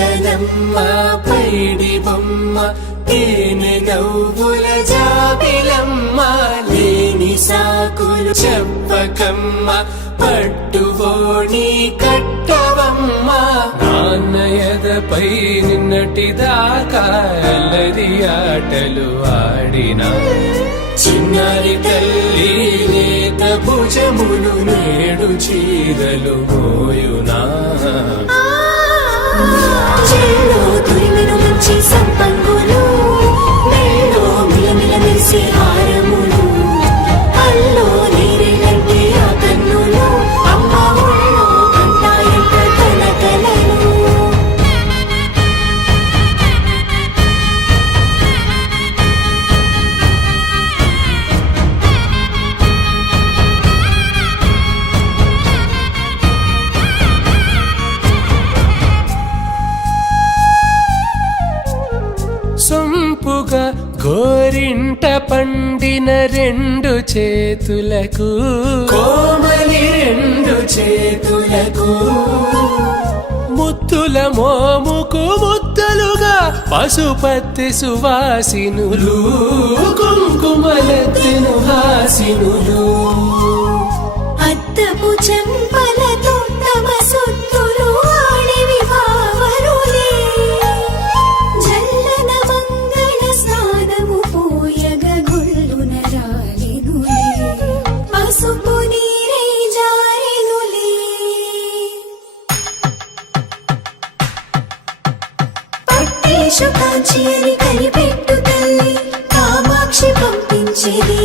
చిలకనమ్మ పైడి బొమ్మ తేనె నవ్వుల జాబిలమ్మ లేని సాకులు చెప్పకమ్మ పట్టువోణి కట్టవమ్మ నాన్నయదపై నిన్నటిదాకా అల్లరి ఆటలు ఆడినా చిన్నారి తల్లి లేత భుజములు నేడు చీరలు మోయునా చెల్లో తురిమిన మంచి సంపంగులు మెల్లో మిలమిల మెరిసే హారములు అల్లో నీరెళ్ళంటే ఆ కన్నులు అమ్మ ఒళ్ళో కంటాయంట తన కలలు సొంపుగా గోరింట పండిన రెండు చేతులకు కోమలి రెండు చేతులకు ముత్తుల మోముకు ముద్దలుగా పశుపతి సువాసినులు కుంకుమలెత్తిను హాసినులు అద్దపు చెంపలతో తమ సొత్తులు ఆడివి బావరులే జల్లన మంగళ స్నానము పోయగ గొల్లున రాలినులే పసుపు నీరై జారినులే పట్టేషు కాంచి అని కనిపెట్టు తల్లి కామాక్షి పంపించేది